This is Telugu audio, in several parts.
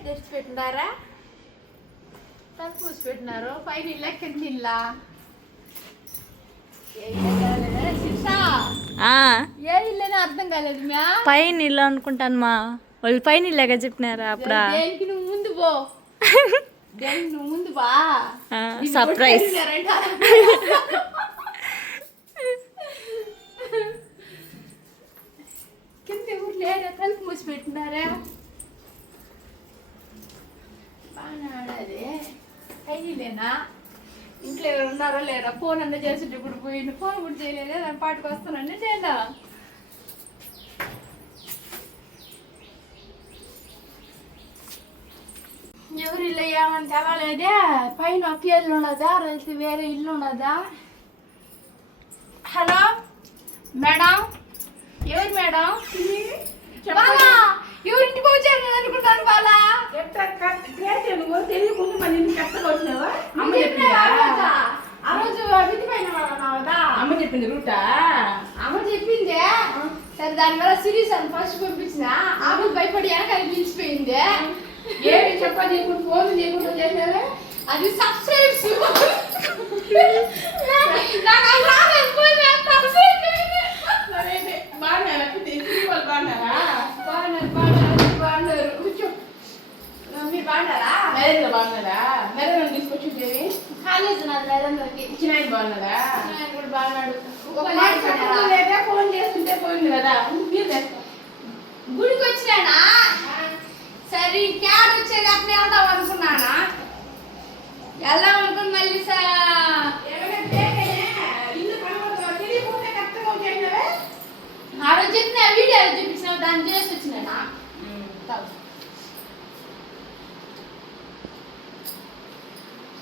గేట్ తెరిచి పెట్టినారా? తలుపు పూసి పెట్టినారు. పైన ఇల్లా కింద ఇల్లా? ఏ ఇల్లు అర్థం కాలేదు. మ్యా పైన ఇల్లు అనుకుంటాను మా వాళ్ళు పైన ఇల్లేగా చెప్పినారా అప్పుడు. దేనికి నువ్వు ముందు పో, దేనికి నువ్వు ముందు బా. సర్ప్రైజ్. కింద ఎవరు లేరా? తలుపు మూసి పెట్టినారా? బాగానే అయ్యిలేనా? ఇంట్లో ఎవరు ఉన్నారో లేరా? ఫోన్ అన్న చేస్తుంటే ఇప్పుడు పోయిండు. ఫోన్ కూడా చేయలేదా? దాని పాటికి వస్తానండి లేదా? ఎవరు ఇల్లు ఏమని తెలలేదే. పైన ఒక ఇల్లు ఉన్నదా? రైతు వేరే ఇల్లు ఉన్నదా? హలో మేడం, ఎవరు మేడం? ఎవరింటికి వచ్చాను అనుకుంటాను. బాలా తెలియకుండా మళ్ళీ కష్టంగా వచ్చినావా? ఆ రోజు విధి పైన కదా అమ్మ చెప్పింది రూటా? అమ్మ చెప్పిందే. సరే దానివల్ల సిరీస్ అని ఫస్ట్ పంపించిన ఆమె భయపడి వెనకాల నిలిచిపోయింది. ఏమి చెప్పాలి? ఇప్పుడు ఫోన్ చేయకుండా చేసినావే. అది సబ్స్క్రైబ్స్ బాగున్నారా? వాళ్ళు బాగున్నారా? బాగున్నారు. కూర్చో. మీరు బాగున్నారా? నరేంద్ర బాగున్నారా? నరేంద్ర తీసుకొచ్చిందేవి కాలేజ్ నాది నరేంద్రకి. ఇచ్చిన ఆయన బాగున్నారా? ఆయన కూడా బాగున్నాడు. లేదా ఫోన్ చేస్తుంటే పోయింది కదా. మీరు చేస్తాం గుడికి వచ్చినానా? సరే క్యాడ్ వచ్చేది అట్లే వెళ్దాం అనుకున్నానా? వెళ్దాం అనుకుని మళ్ళీ ఇల్లు తెలియకుండా కష్టంగా చేసినవే. ఆ రోజు చెప్పిన వీడియో చూపించిన దాన్ని చేసి వచ్చినానా?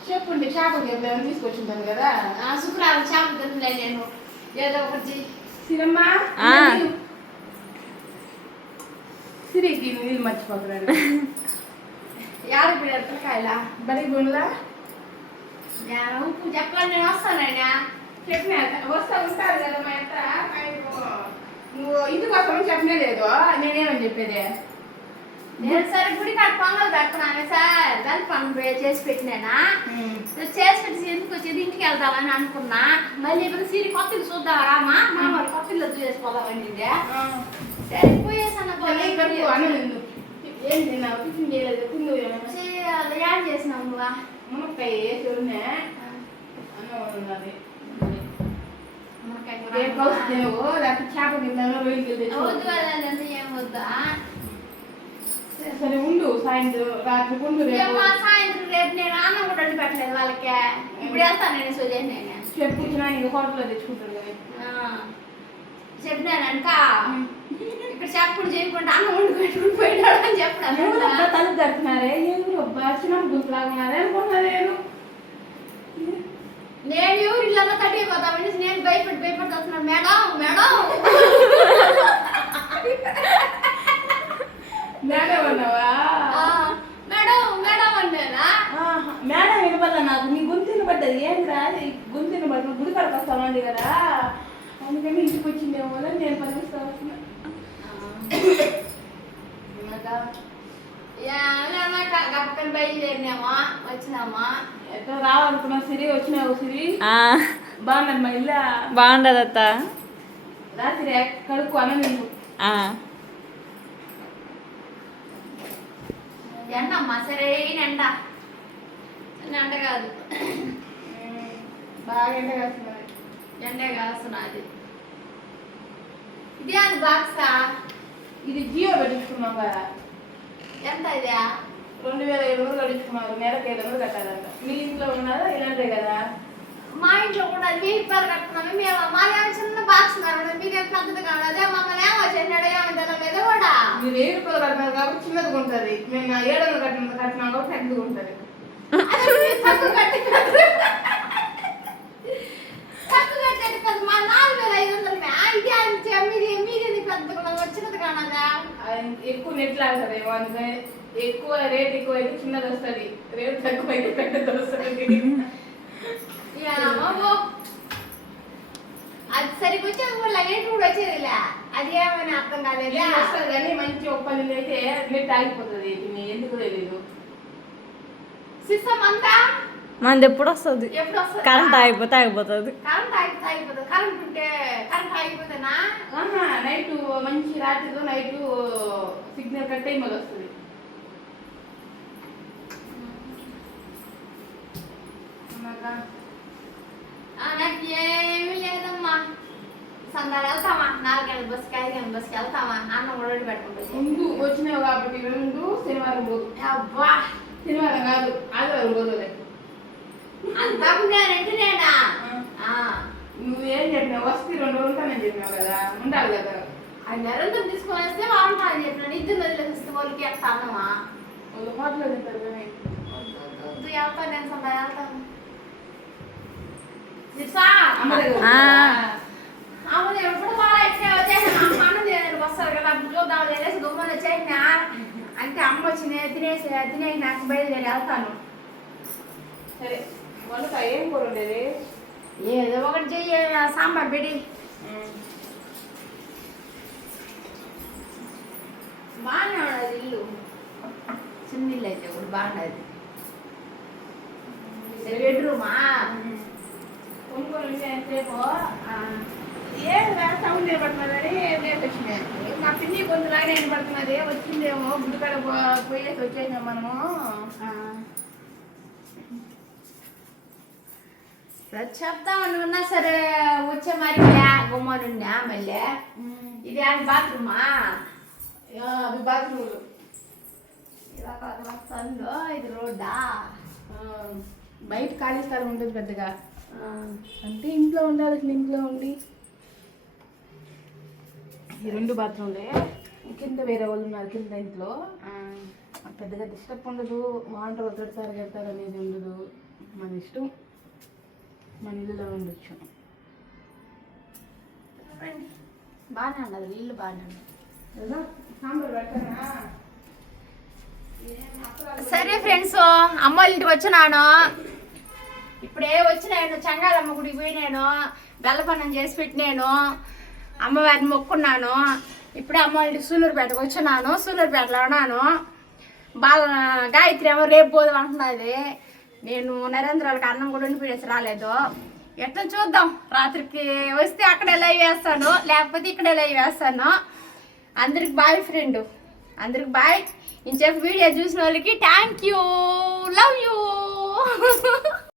చెప్పుండి చేపకి ఎవరైనా తీసుకొచ్చింటాను కదా. శుక్రవారం చేప తినలే నేను. ఏదో ఒకటి సిరమ్మా సిరికి నీళ్ళు మర్చిపోతున్నాను. యాడ పిల్లకాయలా బడికి గుండ్లా ఉప్పు చెప్పాలి. నేను వస్తానైనా చెప్పిన వస్తా ఉంటారు కదా మా అత్త. నువ్వు ఇంటికి వస్తామని చెప్పనే లేదు. నేనేమని చెప్పేది? నేను సరే గుడి కాడ పొంగల్ పెడుతున్నాను సార్. దాని పనులు చేసి పెట్టినానా? చేసి పెట్టి ఎందుకు వచ్చేది ఇంటికి వెళ్దామని అనుకున్నా. మళ్ళీ ఇప్పుడు సీరి కొత్తలు చూద్దాం రామా మామ కొత్తలు చేసుకోదామని సరే పోయేసాను. ఏం తిన్నావు? టిఫిన్ చేయలేదు. తిందు యాడ్ చేసినావు నువ్వా? మునక్కాయ చూడనే అన్నం ఉన్నది. నువ్వు లేకపోతే చేప తిన్నాను. రొయ్యలు వద్దు వాళ్ళంతా ఏం వద్దా? సరే ఉండు. సాయంత్రం రాత్రి ఉండు. సాయంత్రం రేపు నేను అన్నం కూడా వండి పెట్టలేదు వాళ్ళకి. ఇప్పుడు వెళ్తాను నేను సోజే. నేను చెప్పుకున్నా ఇంకా హోటల్లో తెచ్చుకుంటాడు కదా. చెప్పినానంట ఇక్కడ చెప్పుడు చేయకుండా అన్నం వండి పెట్టుకుని పోయినాడు అని చెప్పాను. తలుపు కడుతున్నారే ఎవరు చిన్న గుర్తులాగున్నారే అనుకున్నా. నేను ఎవరు ఇళ్ళ తట్టిపోతామని నేను భయపడి వస్తున్నాను. మేడం మేడం మేడం అన్నావా? మేడం మేడం అన్నానా? మేడం వినపడదా నాకు? నీ గొంతు వినపడ్డది. ఏంద్రా గొంతు వినపడ్డా? గుడి కడకు వస్తామండి కదా, అందుకని ఇంటికి వచ్చిందేమో అని నేను పనిస్తా వస్తున్నా. గప్పని బయలుదేరినామా వచ్చినామా? ఎట్లా రావాలనుకున్నా సిరి వచ్చినావు. సిరి బాగున్నారు. మా ఇల్లు బాగుండదు అత్త. రాత్రి కడుక్కు అన్న నేను ఎండమ్మా సరైన ఎండ. ఎండ కాదు బాగా ఎండ కాస్తున్నారు. ఎండే కాస్తున్నది. ఇది అది బాక్సా? ఇది జియో పెట్టించుకున్నాం కదా. ఎంత ఇది? 2700 కట్టించుకున్నారు. నెలకు 700 కట్టాలంట. మీ ఇంట్లో ఉన్నదా? ఇలాంటే కదా. మా ఇంట్లో కూడా 1000 రూపాయలు కట్టుకున్నాము. మేము మాది చిన్న బాక్స్ మీకేం పెద్దది కాదు. అదే మమ్మల్ని ఏమో చేసినాడు ఏమంటారో లేదా కూడా. మీరు 1000 రూపాయలు కట్టినారు కాబట్టి చిన్నదిగా ఉంటుంది. మేము 700 కట్టినాం కాబట్టి పెద్దగా ఉంటుంది. తక్కువ కట్టేది కాదు. మా 4500 ఇది మీది పెద్దగా వచ్చినది కానదా? ఎక్కువ నెట్ లాగుతుంది. అందుకని ఎక్కువ రేట్ ఎక్కువ అయితే చిన్నది వస్తుంది. రేట్ తక్కువ అయితే పెద్దది వస్తుంది. అది సరిగ్గా వచ్చేది కూడా లగేట్ కూడా వచ్చేదిలే. అది ఏమని అర్థం కాలేదా? ఇది వస్తుంది కానీ మంచి ఒక 12 అయితే నెట్ ఆగిపోతుంది. ఎందుకు తెలియదు. సిస్టమ్ అంతా మనది ఎప్పుడు వస్తుంది? ఎప్పుడు వస్తుంది? కరెంట్ ఆగిపోతే ఆగిపోతుంది. కరెంట్ ఆగిపోతుంది. కరెంట్ ఉంటే కరెంట్ ఆగిపోతేనా? నైట్ మంచి రాత్రిలో నైట్ సిగ్నల్ కట్ అయ్యి మళ్ళీ వస్తుంది. నాకు ఏమీ లేదమ్మా. సందాలు వెళ్తామా? 4 గంటల బస్సుకి 5 గంటల బస్సుకి వెళ్తామా? అన్నం కూడా పెట్టుకుంటుంది. ముందు వచ్చినావు కాబట్టి ముందు శనివారం పోదు. అబ్బా శనివారం కాదు ఆదివారం పోతుంది. అంతకున్నానంటే నేనా? నువ్వేం చెప్పినావు? వస్తే 2 రోజులు ఉంటానని చెప్పినావు కదా, ఉండాలి కదా. ఆ నిరంతరం తీసుకొని వస్తే బాగుంటుందని చెప్పినాను. ఇద్దరు వదిలేస్తే వాళ్ళకి ఎక్కడ అన్నమా? వాళ్ళు హోటల్లో తింటారు కానీ వెళ్తాను నేను సందా వెళ్తాను. అమ్మ దగ్గర ఆ. అవును ఎప్పుడు బాగా వచ్చేసాను. అమ్మ అన్నం తినేది వస్తారు కదా, అప్పుడు చూద్దాం వెళ్ళేసి గుమ్మని వచ్చేసినా అంటే అమ్మ వచ్చి తినేసి నాకు బయలుదేరి వెళ్తాను. సరే వంట ఏం కూర ఉండేది? ఏదో ఒకటి చెయ్యి, సాంబార్ పెడి. బాగానే ఉన్నది ఇల్లు, చిన్న ఇల్లు అయితే కూడా బాగున్నది. బెడ్రూమా? కొనుక్కొని ఎంతసేపు ఏం సౌండ్ నిలబడుతున్నదని లేట్ వచ్చినాయి. నా పిన్ని కొంతలాగా నిలబడుతున్నది, వచ్చిందేమో గుడికాడ పోయేసి వచ్చేసాం మనము. సరే చెప్తామని ఉన్నా సరే వచ్చే మరి గుమ్మనుండా మళ్ళీ. ఇది అది బాత్రూమా? అవి బాత్రూములు. వస్తుందో ఇది రోడ్డా? బయట ఖాళీ స్థలం ఉంటుంది పెద్దగా, అంటే ఇంట్లో ఉండాలి. అసలు ఇంట్లో ఉండి ఈ 2 బాత్రూమ్లే. కింద వేరే వాళ్ళు ఉన్నారు కింద ఇంట్లో. పెద్దగా డిస్టర్బ్ ఉండదు. వాటర్ వదలతారు కడతారు అనేది ఉండదు. మన ఇష్టం, మన ఇల్లులో ఉండొచ్చు. బాగానే ఉన్నది ఇల్లు, బాగానే ఉన్నది. సాంబార్ పెడతానా? సరే ఫ్రెండ్స్, అమ్మ వాళ్ళ ఇంటికి వచ్చినాను. ఇప్పుడే వచ్చినాను, చంగాలమ్మ గుడికి పోయినాను, బెల్లపన్నం చేసి పెట్టినాను, అమ్మవారిని మొక్కున్నాను. ఇప్పుడే అమ్మ వాళ్ళ ఇంటికి సూలూరుపేటకు వచ్చినాను. సూలూరుపేటలో ఉన్నాను. గాయత్రి ఏమో రేపు పోదాం అంటున్నది. నేను నరేంద్రాలకు అన్నం కూడా వండిపోయేసి రాలేదు. ఎట్లా చూద్దాం, రాత్రికి వస్తే అక్కడే లైవ్ వేస్తాను, లేకపోతే ఇక్కడే లైవ్ వేస్తాను. అందరికి బాయ్ ఫ్రెండ్, అందరికి బాయ్. ఇంచేపు వీడియో చూసిన వాళ్ళకి థ్యాంక్ యూ, లవ్ యూ.